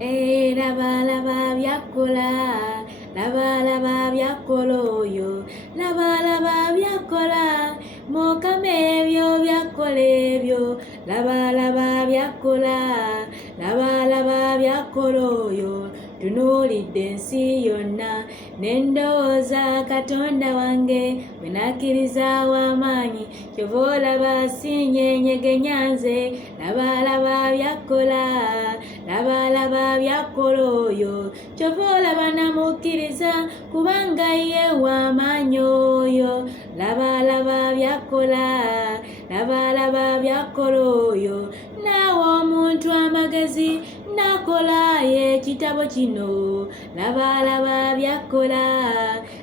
Laba byakola, laba byakola oyo, laba byakola, Mukama ebyo byakola ebyo, laba byakola, laba byakola oyo, tunuulidde ensi yonna, n'endowooza Katonda wange, bwe nakkiriza w'amaanyi, kyova olaba sinnyeenyegenya nze, laba byakola, laba byakola oyo, kyova olaba namukkiriza kubanga ye w'amaanyi oyo, laba byakola, laba byakola oyo, naawe omuntu amagezi nakola ekitabo kino, laba byakola,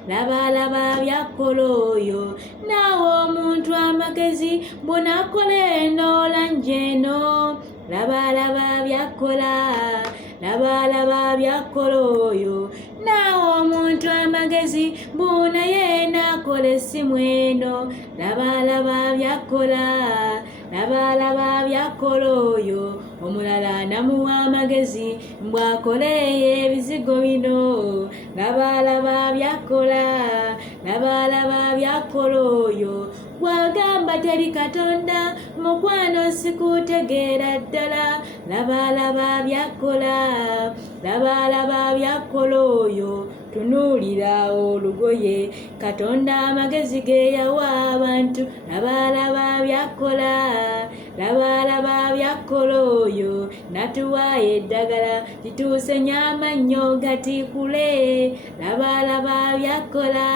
laba byakola oyo, naawe omuntu amagezi bw'onakola eno langi eno, laba byakola, laba byakola oyo, naawe omuntu amagezi bw'onaye nakola essimu eno, laba byakola, laba byakola oyo, omulala namuwa amagezi mbw'akole ebizigo bino, laba byakola, laba byakola oyo, bw'agamba teri Katonda mukwano sikutegeera ddala, laba byakola, laba byakola oyo, tunuulira olugoye Katonda amagezi ge yawa abantu, laba byakola, laba byakola oyo, natuwa eddagala lituusenya amannyo gatikule, laba byakola,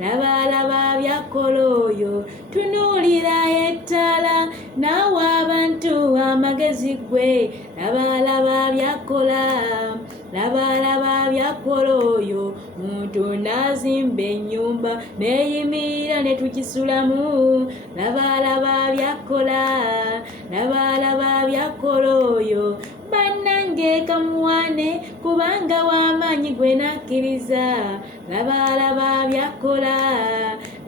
laba byakola oyo, tunuulira ettaala naawe abantu amagezi gwe, laba byakola, laba byakola oyo, muntu n'azimba ennyumba neeyimirira ne tukisulamu, laba byakola, laba byakola oyo, bannange kamuwane kubanga w'amaanyi gwe nakkiriza, laba byakola,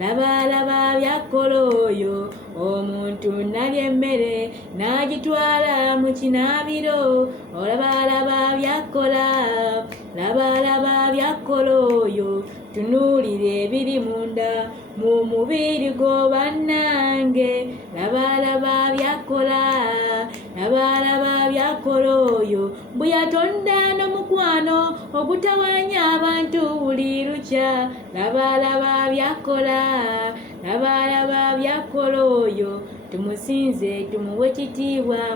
laba byakola oyo, omuntu nalya emmere n'agitwala mu kinaabiro, laba byakola, laba byakola oyo, tunuulire ebiri munda mu mubiri gwo bannange, laba byakola, laba byakola oyo, bwe yatonda n'omukwano ogutawaanya abantu buli lukya, laba byakola, laba byakola oyo, tumusinze tumuwe ekitiibwa